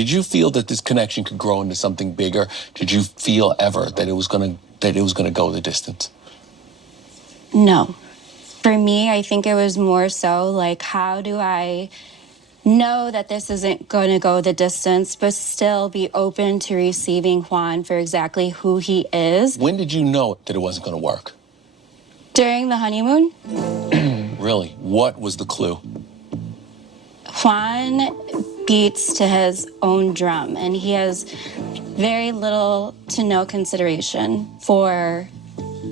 Did you feel that this connection could grow into something bigger? Did you feel ever that it was gonna go the distance? No. For me, I think it was more so like, how do I know that this isn't going to go the distance, but still be open to receiving Juan for exactly who he is? When did you know that it wasn't gonna work? During the honeymoon, Really? What was the clue? Juan beats to his own drum, and he has very little to no consideration for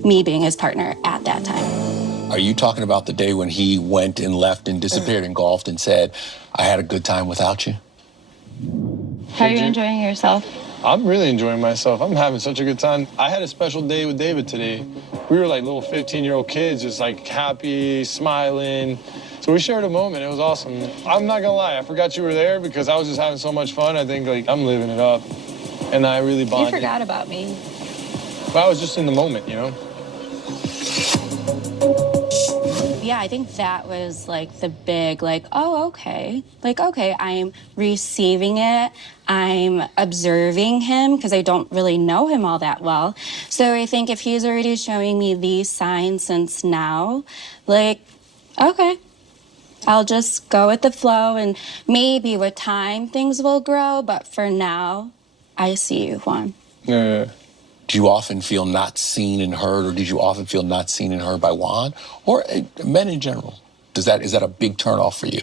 me being his partner at that time. Are you talking about the day when he went and left and disappeared and golfed and said, I had a good time without you? How are you enjoying yourself? I'm really enjoying myself. I'm having such a good time. I had a special day with David today. We were like little 15-year-old kids, just like happy, smiling. So we shared a moment. It was awesome. I'm not gonna lie, I forgot you were there because I was just having so much fun. I think like I'm living it up, and I really bonded. You forgot about me. But I was just in the moment, you know? Yeah, I think that was like the big, like, oh, okay. Like, okay, I'm receiving it. I'm observing him because I don't really know him all that well. So I think if he's already showing me these signs since now, like, okay, I'll just go with the flow, and maybe with time things will grow. But for now, I see you, Juan. Yeah. Do you often feel not seen and heard, or did you often feel not seen and heard by Juan, or men in general? Is that a big turnoff for you?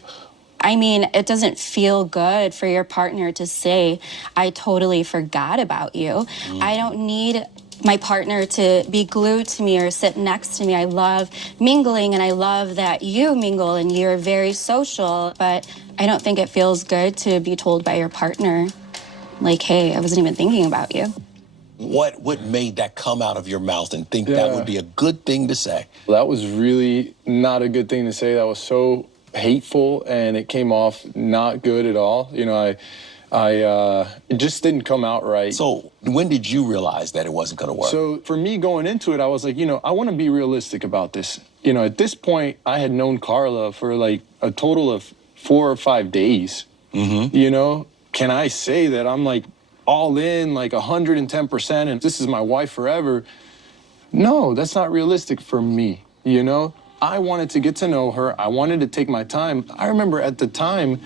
I mean, it doesn't feel good for your partner to say, I totally forgot about you. I don't need my partner to be glued to me or sit next to me. I love mingling, and I love that you mingle and you're very social, but I don't think it feels good to be told by your partner, like, hey, I wasn't even thinking about you. What made that come out of your mouth and think that would be a good thing to say? That was really not a good thing to say. That was so hateful, and it came off not good at all. You know, it just didn't come out right. So when did you realize that it wasn't going to work? So for me going into it, I was like, you know, I want to be realistic about this. You know, at this point, I had known Karla for like a total of 4 or 5 days. You know, can I say that I'm like all in, like 110%, and this is my wife forever? No, that's not realistic for me, you know? I wanted to get to know her. I wanted to take my time. I remember at the time,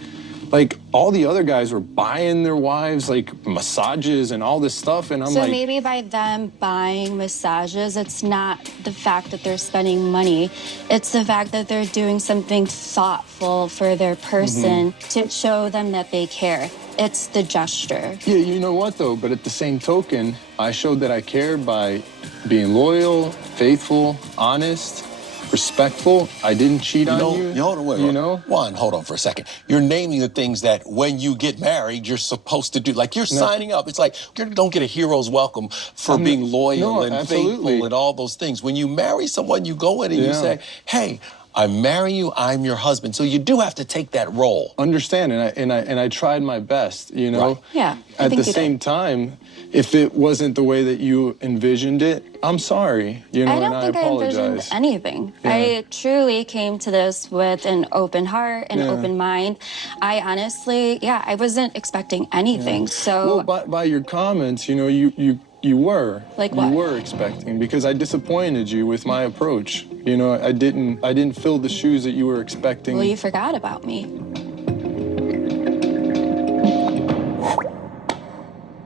like, all the other guys were buying their wives, like, massages and all this stuff, and I'm So like... maybe by them buying massages, it's not the fact that they're spending money. It's the fact that they're doing something thoughtful for their person to show them that they care. It's the gesture. Yeah, you know what, though? But at the same token, I showed that I cared by being loyal, faithful, honest, respectful. I didn't cheat on you. Hold on, wait, you know? Juan, hold on for a second. You're naming the things that when you get married, you're supposed to do. Like, you're signing up. It's like you don't get a hero's welcome for being loyal and faithful and all those things. When you marry someone, you go in and you say, hey, I marry you, I'm your husband. So you do have to take that role. Understand, and I tried my best, you know? Right. Yeah, At the same time, if it wasn't the way that you envisioned it, I'm sorry, you know, I don't think I envisioned anything. Yeah. I truly came to this with an open heart and open mind. I honestly, I wasn't expecting anything. So, well, by your comments, you know, you were. Like what? You were expecting, because I disappointed you with my approach. You know, I didn't fill the shoes that you were expecting. well, you forgot about me.